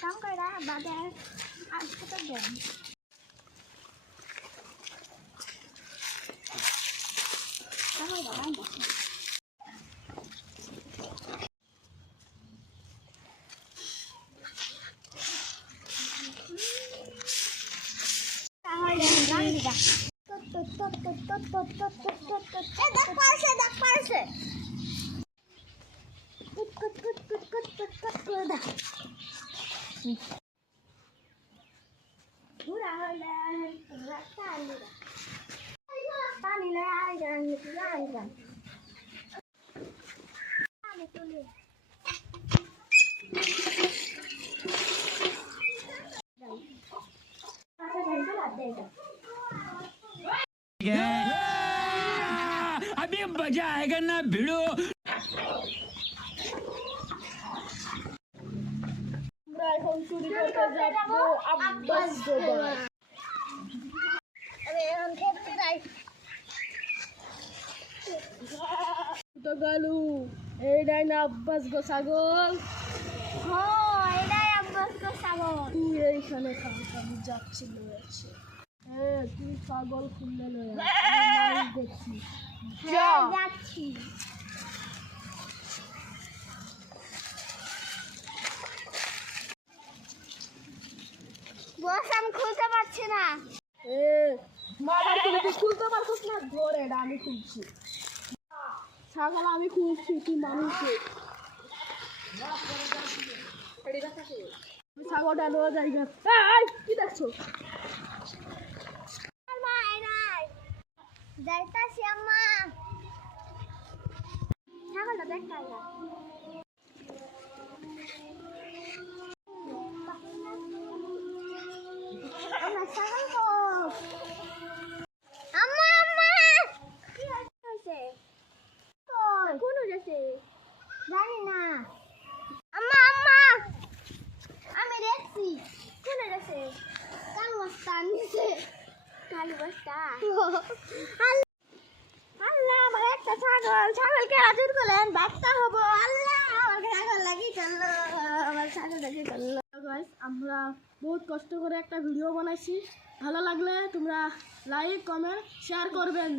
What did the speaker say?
কাম করে বাদে আর কত দেন তাহলে अभी मजा आएगा ना भिड़ो। এখন চুরি করতে যাবো আব্বাস গোবা। তো গালু এইটাই না আব্বাস গো ছাগল। এটাই আব্বাস গো ছাগল। তুই এইখানে খাবি যাচ্ছি রয়েছে তুই ছাগল খুললে লয়ে দেখছি যাচ্ছি বস আমি খুলতে পারছি না মাদার তুই খুলতে পারছিস না ধরে এটা আমি খুলছি ছাগল আমি খুলছি তুই মানুষকে ছাগলটা নেওয়া জায়গা কি দেখছো যাইতাছি আম্মা ছাগলটা দেখা যায় জানি না আম্মা আম্মা আমি দেখছি কোনে গেছে কালো বস্তা নিচে কালো বস্তা আল্লাহ আমার একটা ছাগলকে আদর করলেন বাচ্চা হবো আল্লাহ আমার ছাগল লাগি চললো আমার ছাগল লাগি চললো আমরা বহুত কষ্ট করে একটা ভিডিও বানাইছি ভালো লাগলে তোমরা লাইক কমেন্ট শেয়ার করবেন।